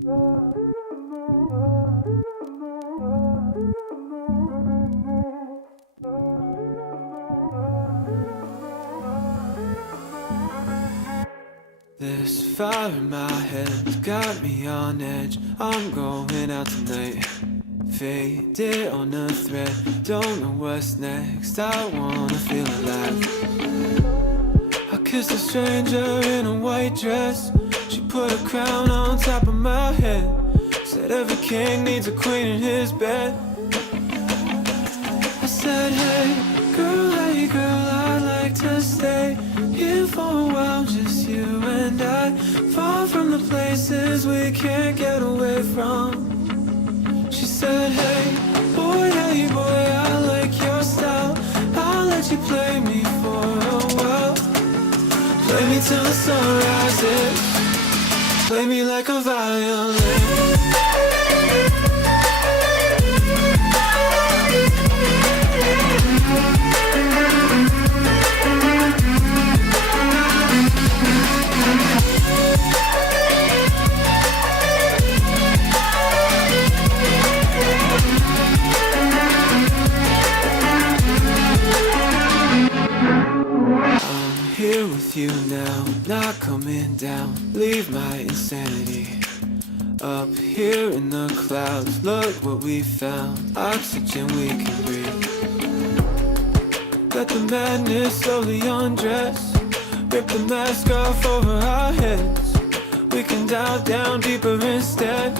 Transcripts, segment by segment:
This fire in my head's got me on edge. I'm going out tonight, faded on a thread. Don't know what's next, I wanna feel alive. I kissed a stranger in a white dress. She put a crown on top of my head. Said every king needs a queen in his bed. I said, hey girl, I'd like to stay here for a while, just you and I. Far from the places we can't get away from. She said, hey boy, I like your style. I'll let you play me for a while. Play me till the sun rises. Play me like a violin. Here with you now, not coming down. Leave my insanity up here in the clouds. Look what we found, oxygen we can breathe. Let the madness slowly undress. Rip the mask off over our heads. We can dive down deeper instead.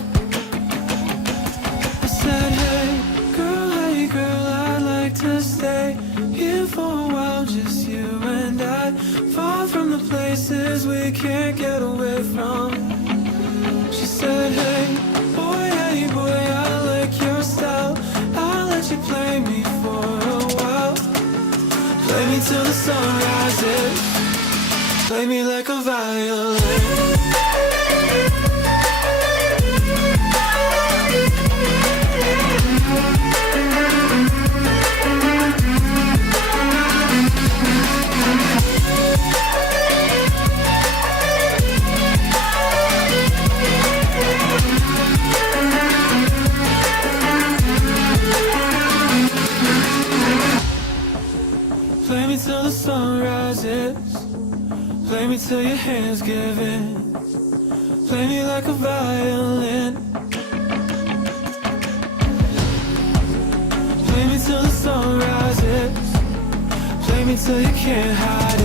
I said, hey girl, I'd like to stay here for a while, just you and I. Far from the places we can't get away from. She said, hey boy, I like your style. I'll let you play me for a while. Play me till the sun rises. Play me like a violin. Play me till the sun rises. Play me till your hands give in. Play me like a violin. Play me till the sun rises. Play me till you can't hide